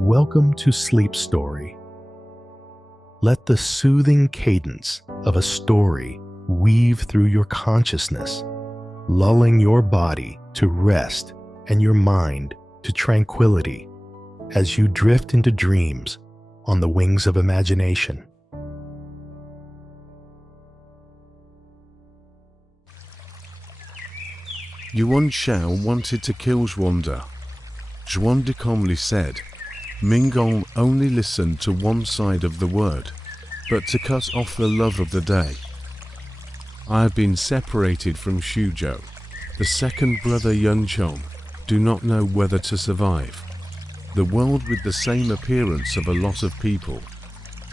Welcome to Sleep Story. Let the soothing cadence of a story weave through your consciousness, lulling your body to rest and your mind to tranquility as you drift into dreams on the wings of imagination. Yuan Shao wanted to kill Zhuanda. Zhuanda calmly said, Ming only listened to one side of the word, but to cut off the love of the day. I have been separated from Shuzhou. The second brother Yunchang do not know whether to survive. The world with the same appearance of a lot of people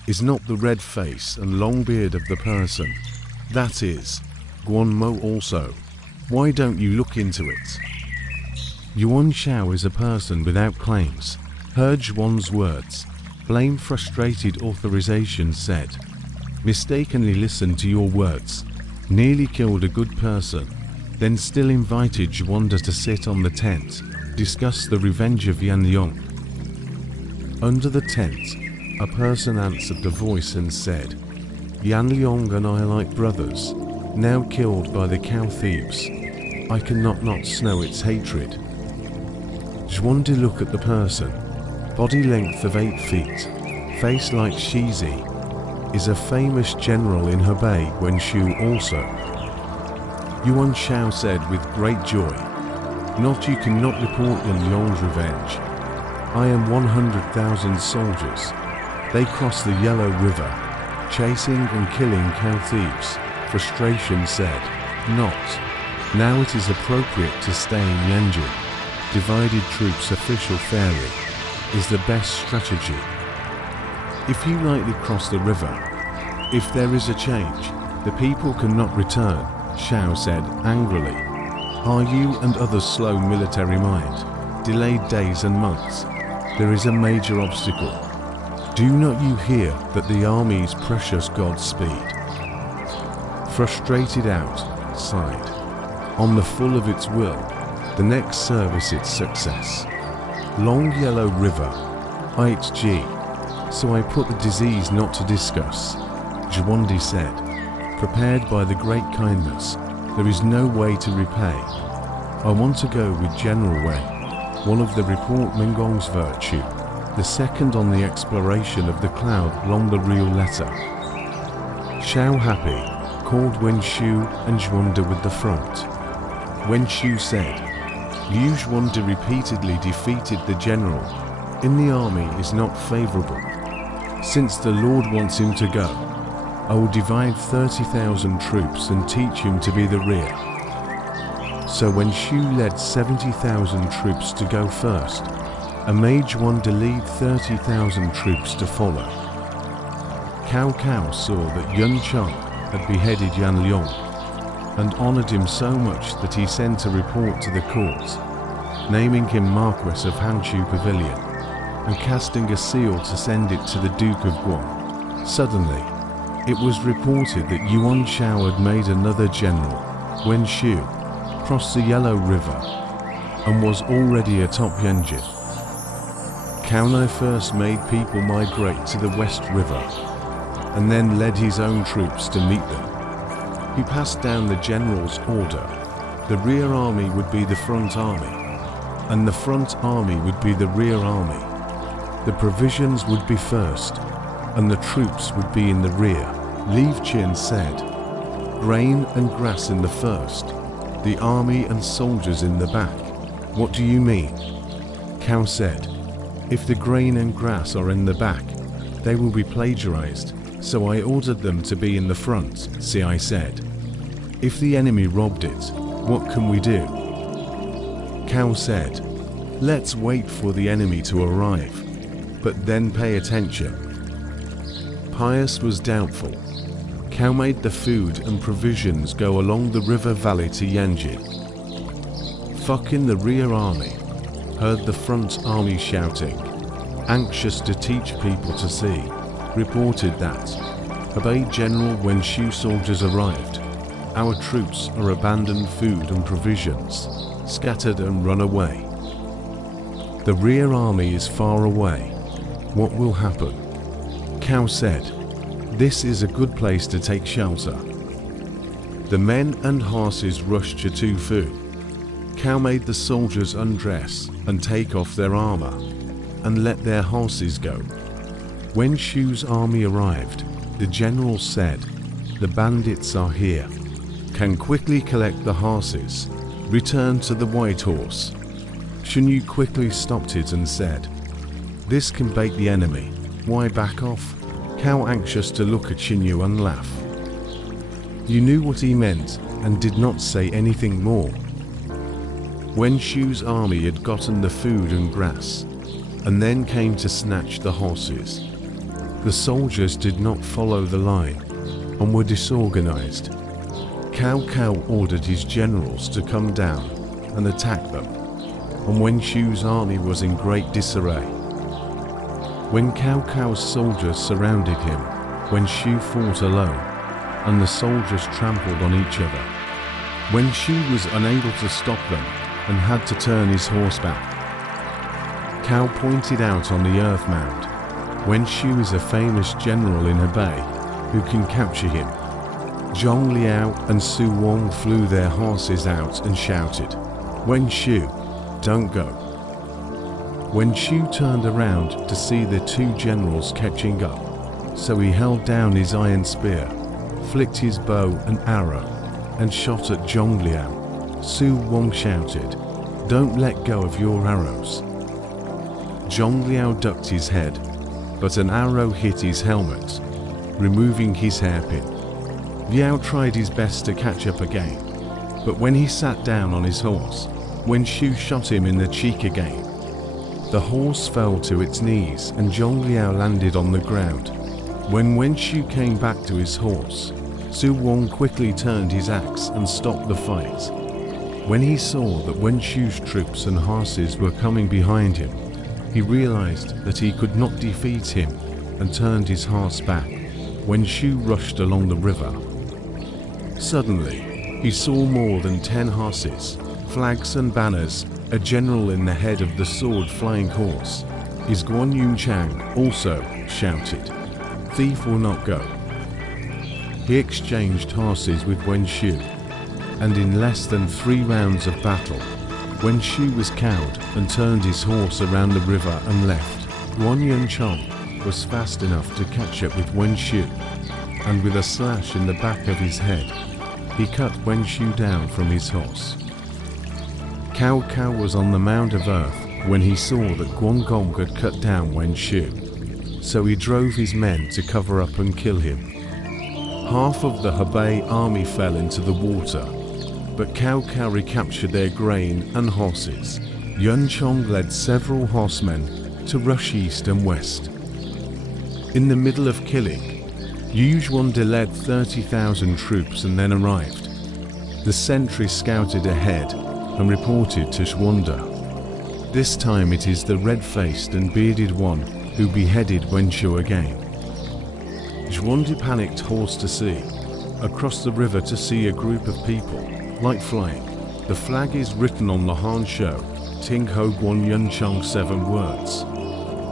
is not the red face and long beard of the person. That is, Guan Mo also. Why don't you look into it? Yuan Shao is a person without claims. Heard Zhuan's words. Blame frustrated authorization said. Mistakenly listened to your words. Nearly killed a good person. Then still invited Zhuanda to sit on the tent. Discuss the revenge of Yan Liang. Under the tent, a person answered the voice and said, Yan Liang and I are like brothers, now killed by the cow thieves. I cannot not snow its hatred. Zhuanda look at the person. Body length of 8 feet, face like Shizi, is a famous general in Hebei Wenchu also. Yuan Shao said with great joy, Not you cannot report Yan Liang's revenge. I am 100,000 soldiers. They cross the Yellow River, chasing and killing cow thieves. Frustration said, Not. Now it is appropriate to stay in Yanjin. Divided troops official ferry is the best strategy. If you lightly cross the river, if there is a change, the people cannot return, Shao said angrily. Are you and others slow military mind? Delayed days and months. There is a major obstacle. Do not you hear that the army's precious Godspeed? Frustrated out, sighed. On the full of its will, the next service its success. Long Yellow River, IHG, so I put the disease not to discuss. Zhuandi said, prepared by the great kindness, there is no way to repay. I want to go with General Wei, one of the report Mingong's virtue, the second on the exploration of the cloud along the real letter. Shao happy, called Wenchu and Zhuanda with the front. Wenchu said, Liu Zhuanda repeatedly defeated the general in the army is not favorable. Since the Lord wants him to go, I will divide 30,000 troops and teach him to be the rear. So when Shu led 70,000 troops to go first, and made Zhuanda lead 30,000 troops to follow. Cao Cao saw that Yunchang had beheaded Yan Liang, and honored him so much that he sent a report to the court, naming him Marquis of Hanchu Pavilion, and casting a seal to send it to the Duke of Guan. Suddenly, it was reported that Yuan Shao had made another general, Wen Shu, crossed the Yellow River, and was already atop Yanjin. Cao Nai first made people migrate to the West River, and then led his own troops to meet them. He passed down the general's order. The rear army would be the front army, and the front army would be the rear army. The provisions would be first, and the troops would be in the rear. Li Qin said, grain and grass in the first, the army and soldiers in the back. What do you mean? Cao said, if the grain and grass are in the back, they will be plagiarized. So I ordered them to be in the front, I said. If the enemy robbed it, what can we do? Cao said, let's wait for the enemy to arrive, but then pay attention. Pius was doubtful. Cao made the food and provisions go along the river valley to Yanjin. Fuck in the rear army, heard the front army shouting, anxious to teach people to see. Reported that Hebei General when Shu soldiers arrived, our troops are abandoned food and provisions, scattered and run away. The rear army is far away. What will happen? Cao said, "This is a good place to take shelter." The men and horses rushed to Tu Fu. Cao made the soldiers undress and take off their armor, and let their horses go. When Shu's army arrived, the general said, "The bandits are here. Can quickly collect the horses. Return to the white horse." Shu Yu quickly stopped it and said, "This can bait the enemy. Why back off?" Cao, anxious to look at Shu Yu and laugh. You knew what he meant and did not say anything more. When Shu's army had gotten the food and grass, and then came to snatch the horses, the soldiers did not follow the line and were disorganized. Cao ordered his generals to come down and attack them, and when Shu's army was in great disarray. When Cao's soldiers surrounded him, when Shu fought alone, and the soldiers trampled on each other, when Shu was unable to stop them and had to turn his horse back, Cao pointed out on the earth mound, when Shu is a famous general in Hebei who can capture him. Zhong Liao and Su Wang flew their horses out and shouted, "Wen Shu, don't go." When Shu turned around to see the two generals catching up, so he held down his iron spear, flicked his bow and arrow, and shot at Zhong Liao. Su Wang shouted, "Don't let go of your arrows." Zhong Liao ducked his head, but an arrow hit his helmet, removing his hairpin. Liao tried his best to catch up again, but when he sat down on his horse, when Shu shot him in the cheek again, the horse fell to its knees and Zhong Liao landed on the ground. When Shu came back to his horse, Su Wang quickly turned his axe and stopped the fight. When he saw that Wen Shu's troops and horses were coming behind him, he realized that he could not defeat him and turned his horse back when Shu rushed along the river. Suddenly, he saw more than 10 horses, flags and banners, a general in the head of the sword-flying horse. His Guan Yunchang also shouted, "Thief will not go." He exchanged horses with Wen Shu, and in less than 3 rounds of battle, Wen Shu was cowed and turned his horse around the river and left. Guan Yunchang was fast enough to catch up with Wen Shu, and with a slash in the back of his head, he cut Wen Shu down from his horse. Cao was on the mound of earth when he saw that Guan Gong had cut down Wen Shu, so he drove his men to cover up and kill him. Half of the Hebei army fell into the water, but Cao recaptured their grain and horses. Yuan Chong led several horsemen to rush east and west. In the middle of killing, Yu Zhuande led 30,000 troops and then arrived. The sentry scouted ahead and reported to Zhuande. This time it is the red-faced and bearded one who beheaded Wen Shu again. Zhuande panicked horse to sea, across the river to see a group of people, light flying. The flag is written on the Han Shou, Ting Ho Guan Yunchang 7 words.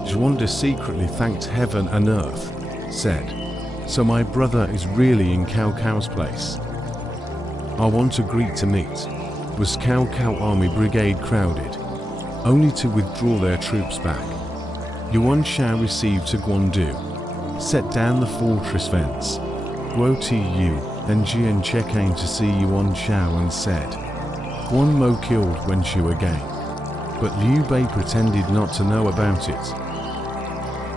Zhuande secretly thanked heaven and earth, said, "So my brother is really in Cao's place. I want to greet to meet." Was Cao army brigade crowded, only to withdraw their troops back. Yuan Shao received to Guandu, set down the fortress fence. Guo Yu and Jian Che came to see Yuan Shao and said, "Guan Mo killed Wen Shu again," but Liu Bei pretended not to know about it.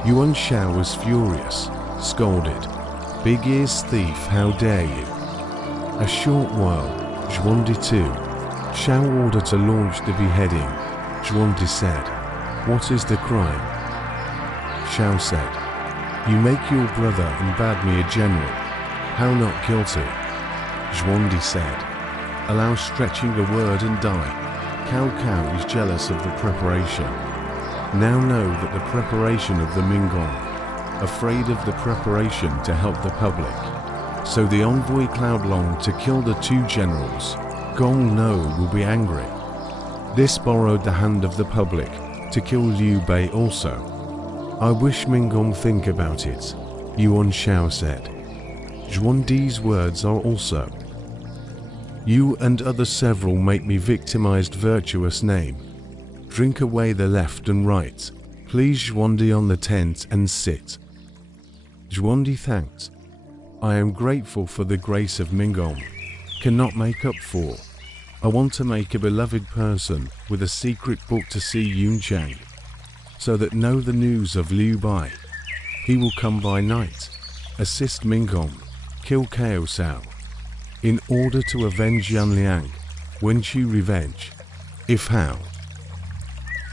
Yuan Shao was furious, scolded, "Big ears thief, how dare you!" A short while, Zhuande too. Shao ordered to launch the beheading. Zhuande said, "What is the crime?" Shao said, "You make your brother and bade me a general. How not guilty?" Zhuande said, "Allow stretching a word and die." Cao is jealous of the preparation. Now know that the preparation of the Ming Gong, afraid of the preparation to help the public. So the envoy Cloud longed to kill the 2 generals. Gong No will be angry. This borrowed the hand of the public, to kill Liu Bei also. I wish Ming think about it, Yuan Shao said. Zhuandi's words are also. You and other several make me victimized virtuous name. Drink away the left and right. Please Zhuandi on the tent and sit. Zhuandi thanked. I am grateful for the grace of Ming. Cannot make up for. I want to make a beloved person with a secret book to see Yunchang, so that know the news of Liu Bai. He will come by night, assist Ming, kill Cao Cao, in order to avenge Yan Liang, Wenchu revenge. If how?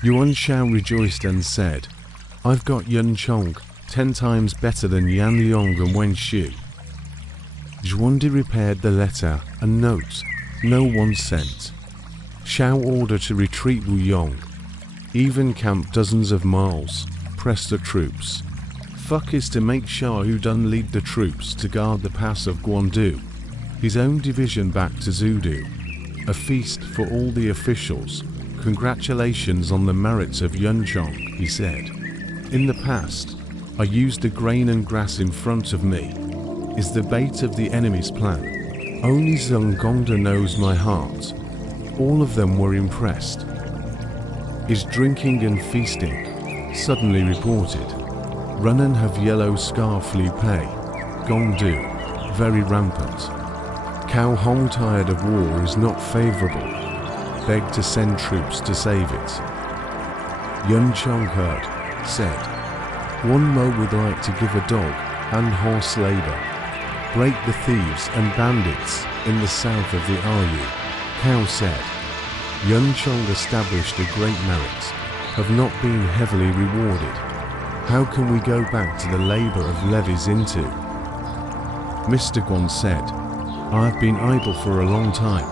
Yuan Shao rejoiced and said, I've got Yun Chong 10 times better than Yan Liang and Wen Shu. Zhuandi repaired the letter and note, no one sent. Shao ordered to retreat Wu Yong. Even camp dozens of miles, press the troops. Fuck is to make Shah who done lead the troops to guard the pass of Guandu, his own division back to Zudu. A feast for all the officials. Congratulations on the merits of Yunchang, he said. In the past, I used the grain and grass in front of me. Is the bait of the enemy's plan. Only Zheng Gongda knows my heart. All of them were impressed. Is drinking and feasting, suddenly reported. Run and have yellow scarf Liu Pei. Gongdu, very rampant. Cao Hong tired of war is not favorable. Begged to send troops to save it. Yunchang heard, said, Guan Mo would like to give a dog and horse labor. Break the thieves and bandits in the south of the Ayu. Cao said, Yunchang established a great merit, have not been heavily rewarded. How can we go back to the labor of levies into? Mr. Guan said, I have been idle for a long time.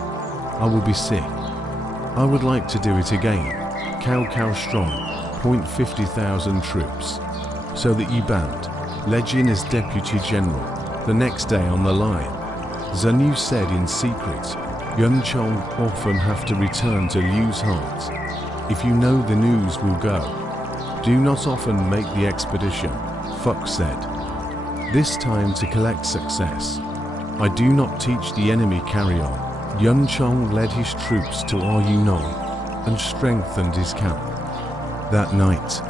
I will be sick. I would like to do it again. Cao strong, 50,000 troops. So that you band, Lejin as deputy general, the next day on the line. Zhen Yu said in secret, Yunchang often have to return to Liu's heart. If you know the news will go. Do not often make the expedition, Fuck said. This time to collect success. I do not teach the enemy carry on. Yunchang led his troops to Yunnan and strengthened his camp. That night,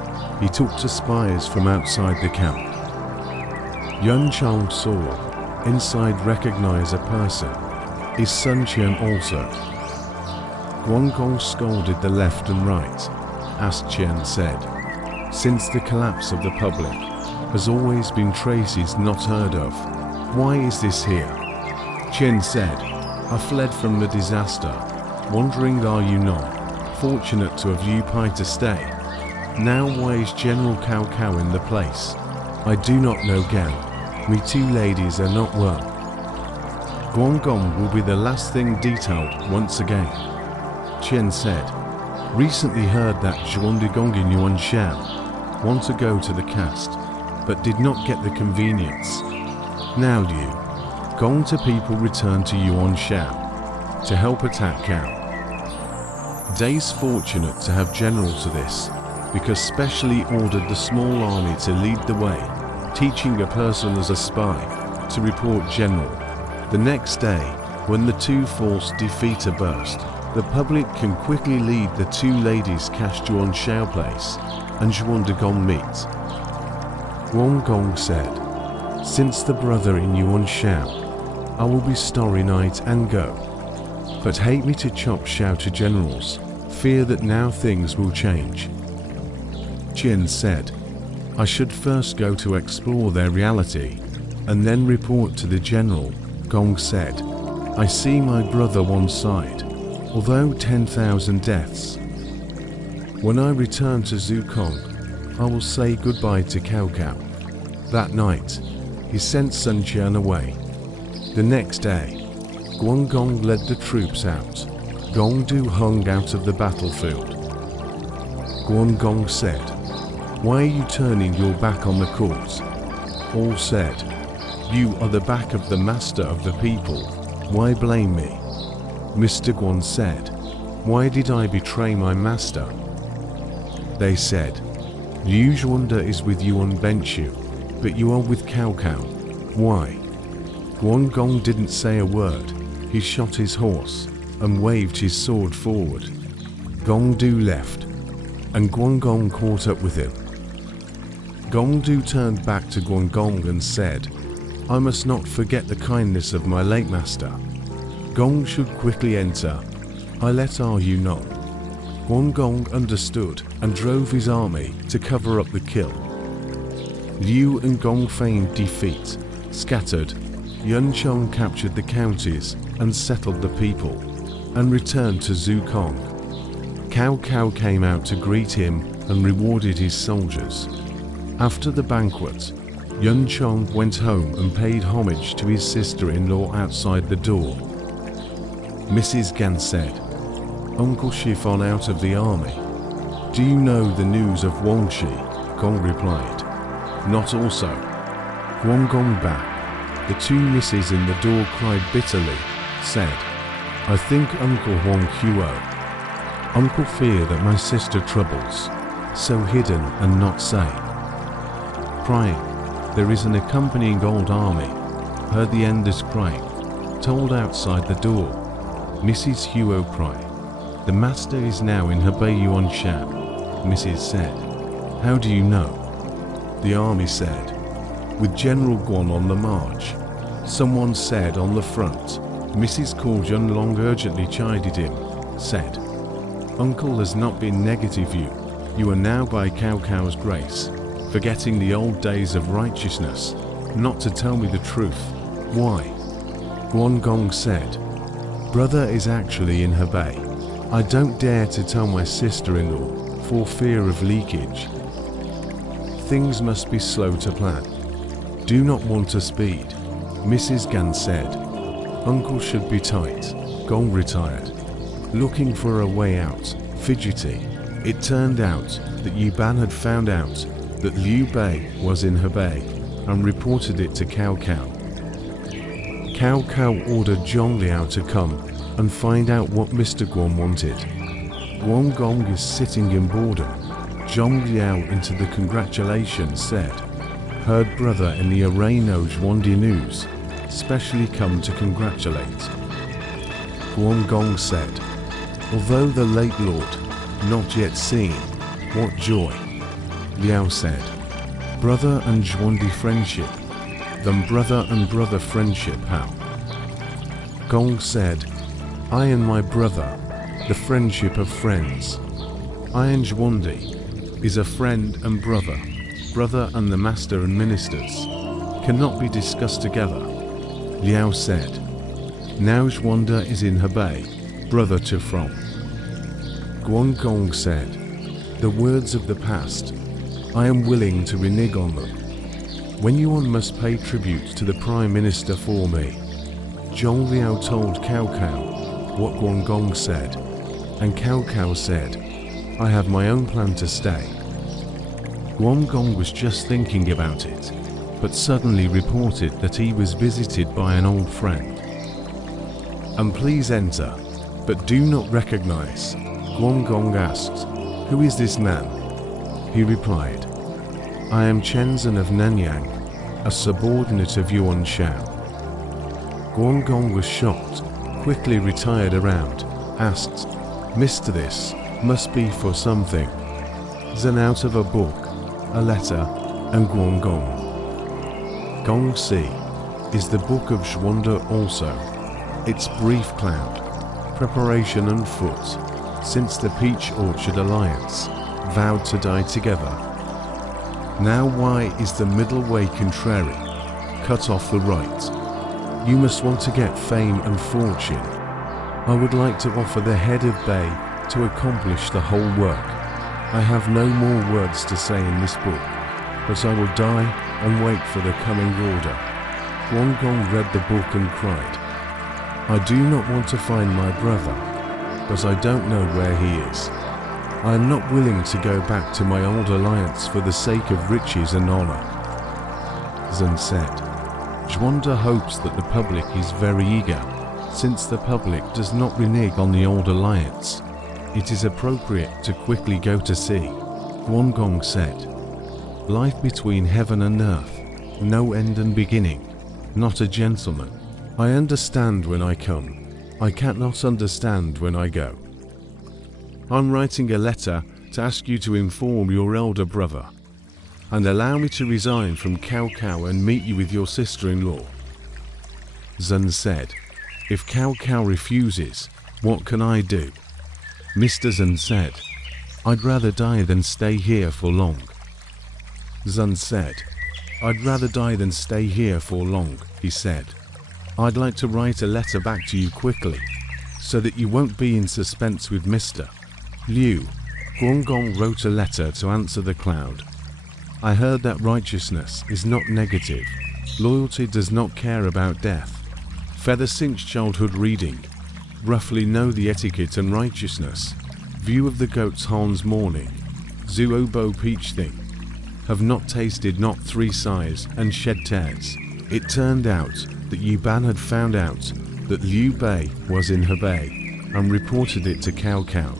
he took to spies from outside the camp. Yunchang saw, inside recognize a person. His son Qian also. Guangong scolded the left and right. As Qian said, since the collapse of the public, has always been traces not heard of. Why is this here? Qian said, I fled from the disaster, wandering Yunnan, fortunate to have Liu Pai to stay. Now why is General Cao Cao in the place? I do not know Gan. Me two ladies are not well. Guangong will be the last thing detailed once again. Qian said, recently heard that Zhuandigong and Yuan Shao want to go to the cast, but did not get the convenience. Now Liu Gong to people return to Yuan Shao to help attack Cao. Day's fortunate to have general to this, because specially ordered the small army to lead the way, teaching a person as a spy to report general. The next day, when the two force defeat a burst, the public can quickly lead the two ladies cash Yuan Shao place and Zhuandigong meet. Guangong said, since the brother in Yuan Shao, I will be starry night and go. But hate me to chop Shao to generals, fear that now things will change. Qian said, I should first go to explore their reality, and then report to the general. Gong said, I see my brother one side, although 10,000 deaths. When I return to Zukong, I will say goodbye to Cao Cao. That night, he sent Sun Qian away. The next day, Guangong led the troops out. Gongdu hung out of the battlefield. Guangong said, why are you turning your back on the court? All said, you are the back of the master of the people. Why blame me? Mr. Guan said, why did I betray my master? They said, Liu Zhuanda is with Yuan Benchu, but you are with Cao Cao. Why? Guangong didn't say a word. He shot his horse and waved his sword forward. Gongdu left, and Guangong caught up with him. Gongdu turned back to Guangong and said, I must not forget the kindness of my late master. Gong should quickly enter. I let you not. Guangong understood and drove his army to cover up the kill. Liu and Gong feigned defeat, scattered. Yunchang captured the counties and settled the people, and returned to Zukong. Cao Cao came out to greet him and rewarded his soldiers. After the banquet, Yunchang went home and paid homage to his sister-in-law outside the door. Mrs. Gan said, Uncle Chiffon out of the army. Do you know the news of Wang Shi? Gong replied, Not also. Guangong back. The two misses in the door cried bitterly, said, I think Uncle Huang Huo. Uncle fear that my sister troubles, so hidden and not say. Crying, there is an accompanying old army. Heard the enders crying, told outside the door. Mrs. Huo cried, the master is now in Hebei Yuanshan. Mrs. said, how do you know? The army said, with General Guan on the march. Someone said on the front. Mrs. called Yunlong urgently chided him, said, Uncle has not been negative you are now by Cao Cao's grace, forgetting the old days of righteousness, not to tell me the truth. Why? Guangong said, Brother is actually in Hebei. I don't dare to tell my sister-in-law for fear of leakage. Things must be slow to plan. Do not want to speed. Mrs. Gan said, Uncle should be tight. Gong retired. Looking for a way out, fidgety. It turned out that Yu Ban had found out that Liu Bei was in Hebei and reported it to Cao Cao. Cao Cao ordered Zhong Liao to come and find out what Mr. Guan wanted. Guangong is sitting in boredom. Zhong Liao into the congratulations said, heard brother in the Areno Zhuandi news, specially come to congratulate. Guangong said, although the late lord, not yet seen, what joy. Liao said, brother and Zhuandi friendship, then brother and brother friendship how? Gong said, I and my brother, the friendship of friends. I and Zhuandi is a friend and brother and the master and ministers, cannot be discussed together. Liao said, now Zhuanda is in Hebei, brother to From. Guangong said, the words of the past, I am willing to renege on them. When Yuan must pay tribute to the Prime Minister for me. Zhong Liao told Cao Cao what Guangong said, and Cao Cao said, I have my own plan to stay. Guangong was just thinking about it, but suddenly reported that he was visited by an old friend. And please enter, but do not recognize. Guangong asked, who is this man? He replied, I am Chenzhen of Nanyang, a subordinate of Yuan Shao. Guangong was shocked, quickly retired around, asked, Mr. This must be for something. Then out of a book, a letter, and Guangong. Gong Si is the book of Zhuanda also. Its brief cloud, preparation and foot, since the Peach Orchard Alliance vowed to die together. Now why is the middle way contrary, cut off the right? You must want to get fame and fortune. I would like to offer the head of Bei to accomplish the whole work. I have no more words to say in this book, but I will die and wait for the coming order. Guangong read the book and cried, I do not want to find my brother, but I don't know where he is. I am not willing to go back to my old alliance for the sake of riches and honor. Zhen said, Zhuanda hopes that the public is very eager, since the public does not renege on the old alliance. It is appropriate to quickly go to sea. Guan said, "Life between heaven and earth, no end and beginning, not a gentleman. I understand when I come, I cannot understand when I go. I'm writing a letter to ask you to inform your elder brother, and allow me to resign from Cao Cao and meet you with your sister-in-law." Zhen said, "If Cao Cao refuses, what can I do?" Mr. Zhen said, "I'd rather die than stay here for long." Zhen said, "I'd rather die than stay here for long," he said. "I'd like to write a letter back to you quickly, so that you won't be in suspense with Mr. Luo Guanzhong wrote a letter to answer the cloud. "I heard that righteousness is not negative. Loyalty does not care about death. Feather sinks childhood reading. Roughly know the etiquette and righteousness. View of the goat's horns morning. Zuobo peach thing. Have not tasted not three sighs and shed tears." It turned out that Yuban had found out that Liu Bei was in Hebei and reported it to Cao Cao.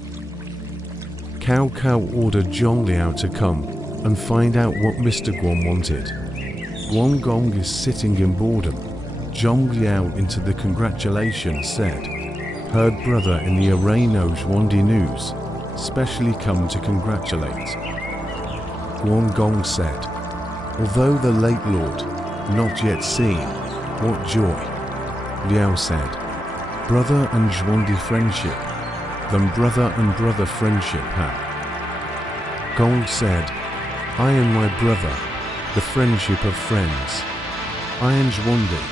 Cao Cao ordered Zhong Liao to come and find out what Mr. Guan wanted. Guan Gong is sitting in boredom. Zhong Liao into the congratulations said, "Heard brother in the Areno Zhuandi news, specially come to congratulate." Guan Gong said, "Although the late lord, not yet seen, what joy." Liao said, "Brother and Zhuandi friendship, then brother and brother friendship, huh?" Gong said, "I and my brother, the friendship of friends. I and Zhuandi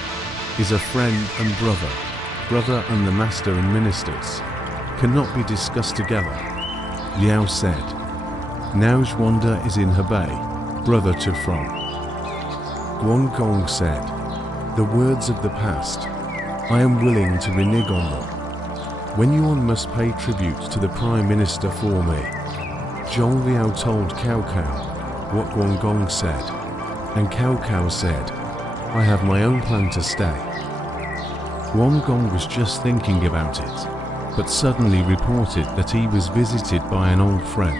is a friend and brother, brother and the master and ministers, cannot be discussed together." Liao said, "Now Zhuanda is in Hebei, brother to From." Guan Gong said, "The words of the past, I am willing to renege on them. When Yuan must pay tribute to the Prime Minister for me." Zhong Liao told Cao Cao what Guan Gong said, and Cao Cao said, "I have my own plan to stay." Guan Gong was just thinking about it, but suddenly reported that he was visited by an old friend.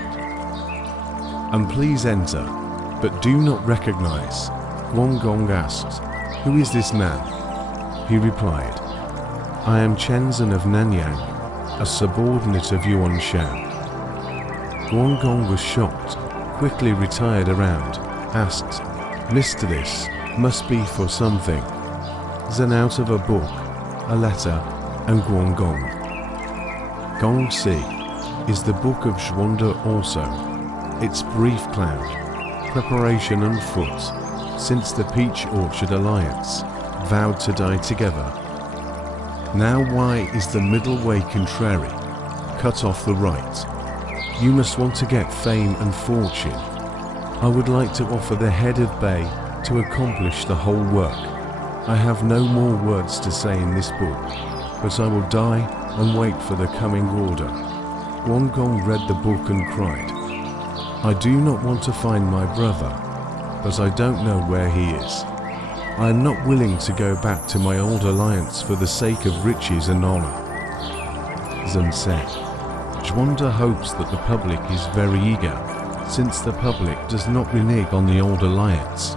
"And please enter, but do not recognize." Guan Gong asked, "Who is this man?" He replied, "I am Chen Zhen of Nanyang, a subordinate of Yuan Shan." Guan Gong was shocked, quickly retired around, asked, "Mr. This must be for something." Zhen out of a book, a letter, and Guan Gong. Gong Si is the book of Zhuanda also. Its brief cloud, preparation and foot, since the Peach Orchard Alliance vowed to die together. Now why is the middle way contrary? Cut off the right. You must want to get fame and fortune. I would like to offer the head of Bei to accomplish the whole work. I have no more words to say in this book, but I will die and wait for the coming order. Guan Gong read the book and cried, "I do not want to find my brother, but I don't know where he is. I am not willing to go back to my old alliance for the sake of riches and honor." Zhen said, "Zhuanda hopes that the public is very eager. Since the public does not renege on the old alliance,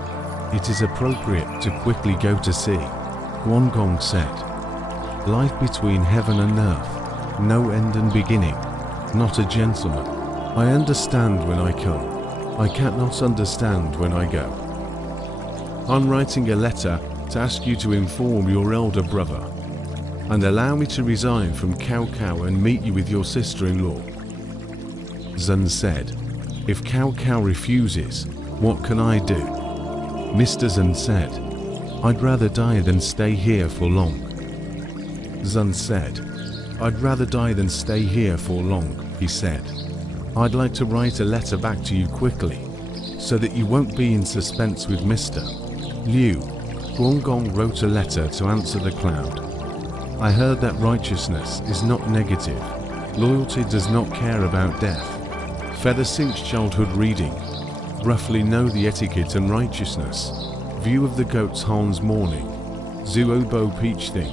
it is appropriate to quickly go to sea." Guan Gong said, "Life between heaven and earth, no end and beginning, not a gentleman. I understand when I come, I cannot understand when I go. I'm writing a letter to ask you to inform your elder brother, and allow me to resign from Cao Cao and meet you with your sister-in-law." Zhen said, "If Cao Cao refuses, what can I do?" Mr. Zhen said, "I'd rather die than stay here for long." Zhen said, "I'd rather die than stay here for long," he said. "I'd like to write a letter back to you quickly, so that you won't be in suspense with Mr. Luo Guanzhong wrote a letter to answer the cloud. "I heard that righteousness is not negative. Loyalty does not care about death. Feather sinks childhood reading. Roughly know the etiquette and righteousness. View of the goat's horns morning. Zuobo peach thing.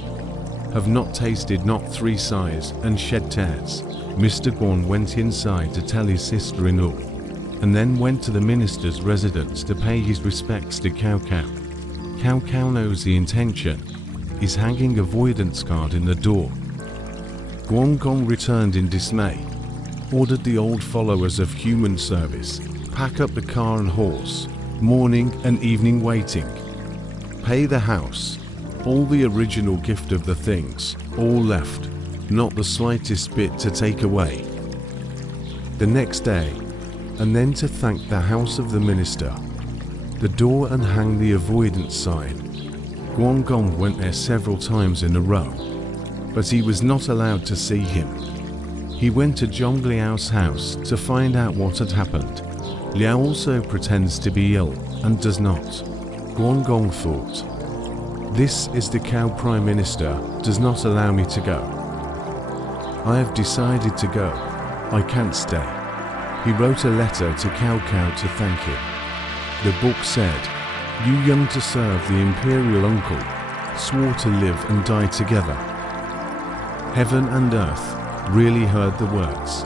Have not tasted not three sighs and shed tears." Mr. Guan went inside to tell his sister-in-law. and then went to the minister's residence to pay his respects to Cao Cao. Cao Cao knows the intention, is hanging avoidance guard in the door. Guangong returned in dismay, ordered the old followers of human service, pack up the car and horse, morning and evening waiting, pay the house, all the original gift of the things, all left, not the slightest bit to take away. The next day, and then to thank the house of the minister, the door and hang the avoidance sign. Guangong went there several times in a row, but he was not allowed to see him. He went to Zhong Liao's house to find out what had happened. Liao also pretends to be ill and does not. Guangong thought, "This is the Cao Prime Minister does not allow me to go. I have decided to go. I can't stay." He wrote a letter to Cao Cao to thank him. The book said, "You young to serve the imperial uncle, swore to live and die together." Heaven and earth really heard the words.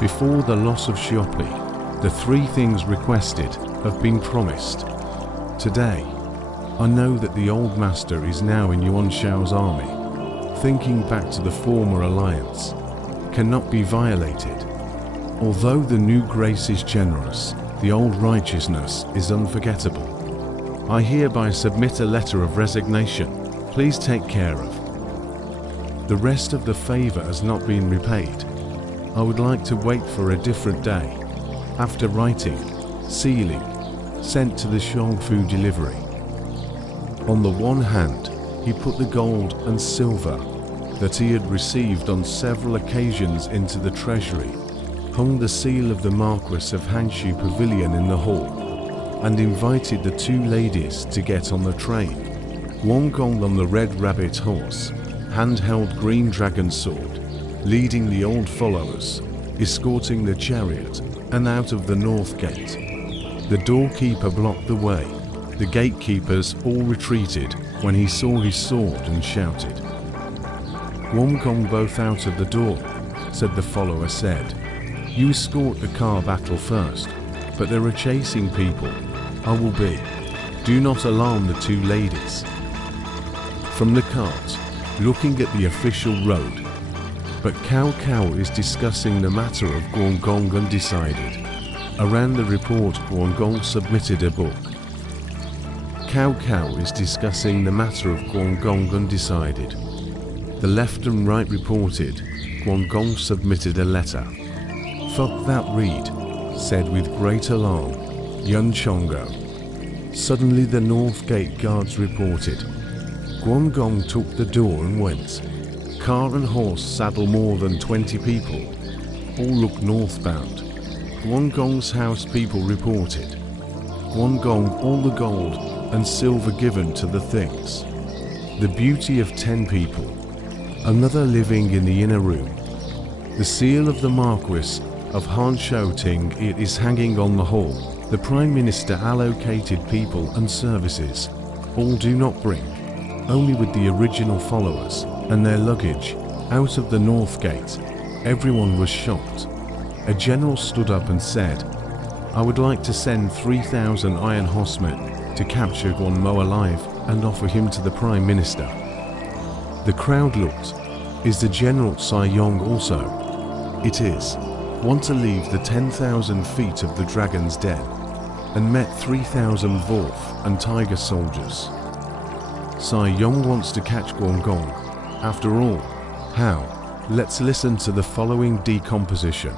Before the loss of Xiaopi, the three things requested have been promised. Today, I know that the old master is now in Yuan Shao's army. Thinking back to the former alliance cannot be violated. Although the new grace is generous, the old righteousness is unforgettable. I hereby submit a letter of resignation. Please take care of. The rest of the favor has not been repaid. I would like to wait for a different day. After writing, sealing, sent to the Shangfu delivery. On the one hand, he put the gold and silver that he had received on several occasions into the treasury, hung the seal of the Marquis of Hanshu Pavilion in the hall, and invited the two ladies to get on the train. Guangong on the red rabbit horse, hand-held green dragon sword, leading the old followers, escorting the chariot, and out of the north gate. The doorkeeper blocked the way. The gatekeepers all retreated when he saw his sword and shouted. "Guangong both out of the door," said the follower said. "You escort the car battle first, but there are chasing people. I will be. Do not alarm the two ladies." From the cart, looking at the official road, but Cao Cao is discussing the matter of Guangong undecided. Around the report, Guangong submitted a book. Cao Cao is discussing the matter of Guangong undecided. The left and right reported, Guangong submitted a letter. "Fuck that read," said with great alarm Yunchang. Suddenly the north gate guards reported. Guangong took the door and went. Car and horse saddle more than 20 people. All look northbound. Guangong's house people reported. Guangong all the gold and silver given to the things. The beauty of 10 people. Another living in the inner room. The seal of the Marquis of Hanshou Ting it is hanging on the hall. The Prime Minister allocated people and services. All do not bring, only with the original followers and their luggage, out of the north gate. Everyone was shocked. A general stood up and said, "I would like to send 3,000 iron horsemen to capture Guan Mo alive and offer him to the Prime Minister." The crowd looked. Is the General Sai Yong also? It is. Want to leave the 10,000 feet of the Dragon's Den, and met 3,000 wolf and tiger soldiers. Sai Yong wants to catch Guangong. After all, how? Let's listen to the following decomposition.